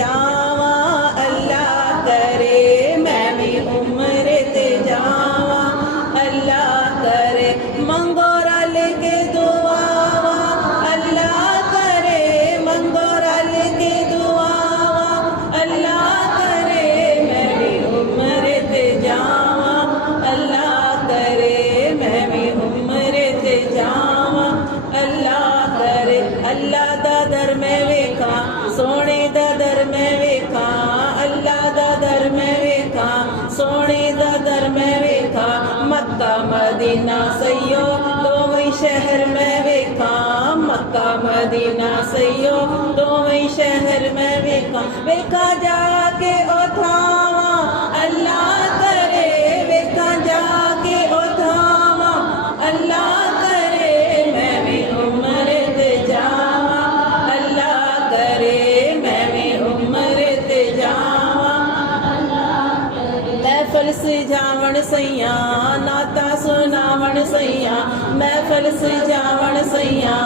जावा, अल्लाह करे मैं भी उम्र ते जावा, अल्लाह करे मंगो रल के दुआवा, अल्लाह करे मंगो रल के दुआवा, अल्लाह करे मैं भी उम्र ते जावा, अल्लाह करे मैं भी उम्र ते जावा, अल्लाह करे। अल्लाह दा दर मैं वेखा, सोने दा दर मैं वेखा, अल्लाह दा दर मैं वेखा, सोने दा दर मैं वेखा, मक्का मदीना सैयो दोवें शहर मैं वेखा, मक्का मदीना सैयो दोवें शहर मैं वेखा, वेखा जाके ओ थावा, अल्लाह करे वेखा जाके ओ थावा, अल्लाह करे मैं भी उम्र ते जावा, अल्लाह करे मैं भी उम्र ते जावा, महफल सजावण सैया नाता सुनावण सैया, महफल सजावण सैया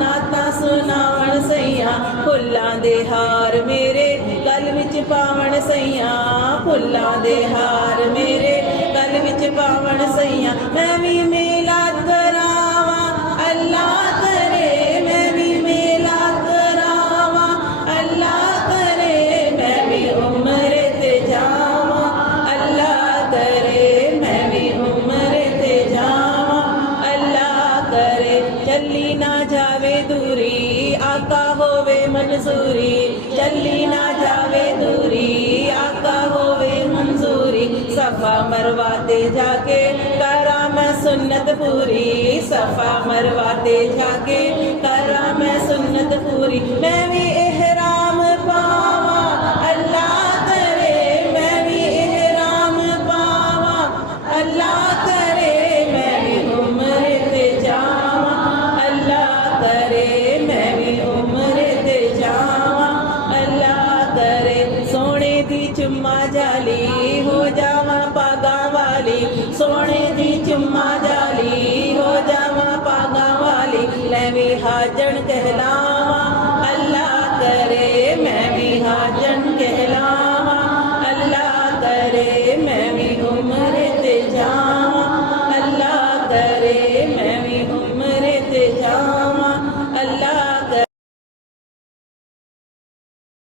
नाता सुनावण सैया, फुल्लां दे हार मेरे गल विच पावण सैया, फुल्लां दे हार मेरे गल विच पावण सैया, मैं भी मेलाद करावा, अल्लाह करे मैं भी मेलाद करावा, अल्लाह करे मैं भी उम्र ते जावा, अल्लाह करे मैं भी उम्र ते जावा, अल्लाह करे चली ना जावे दूरी, आका होवे मंजूरी, चली ना जावे दूरी, आका होवे मंजूरी, सफा मरवा ते जाके करा मैं सुन्नत पूरी, सफा मरवा ते जाके करा मैं सुन्नत पूरी, मैं भी